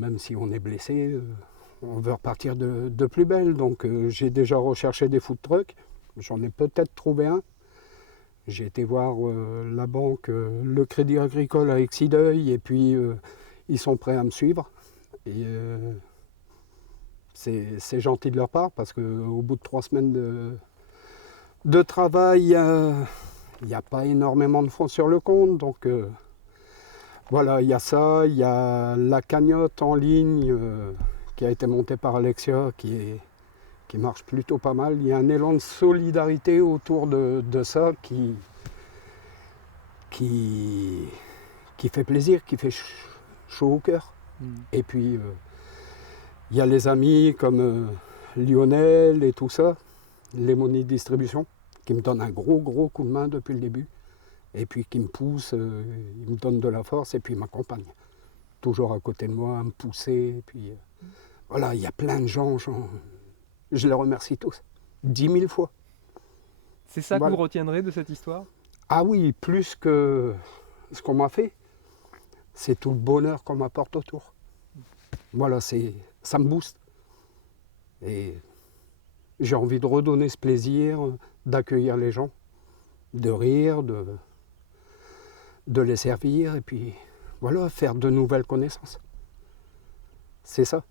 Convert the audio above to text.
Même si on est blessé, on veut repartir de plus belle. Donc j'ai déjà recherché des food trucks. J'en ai peut-être trouvé un. J'ai été voir la banque, le Crédit Agricole avec Sideuil, et puis ils sont prêts à me suivre. Et c'est gentil de leur part parce qu'au bout de 3 semaines de travail, il n'y a pas énormément de fonds sur le compte. Donc voilà, il y a ça, il y a la cagnotte en ligne qui a été montée par Alexia qui marche plutôt pas mal. Il y a un élan de solidarité autour de ça qui fait plaisir, qui fait chaud au cœur. Et puis, il y a les amis comme Lionel et tout ça, les monnaies de distribution, qui me donnent un gros coup de main depuis le début. Et puis qui me poussent, ils me donnent de la force et puis ils m'accompagnent. Toujours à côté de moi, à me pousser. Et puis, voilà, il y a plein de gens, je les remercie tous. 10 000 fois. C'est ça que Voilà. vous retiendrez de cette histoire? Ah oui, plus que ce qu'on m'a fait, c'est tout le bonheur qu'on m'apporte autour. Voilà, ça me booste. Et j'ai envie de redonner ce plaisir, d'accueillir les gens, de rire, de les servir, et puis voilà, faire de nouvelles connaissances. C'est ça.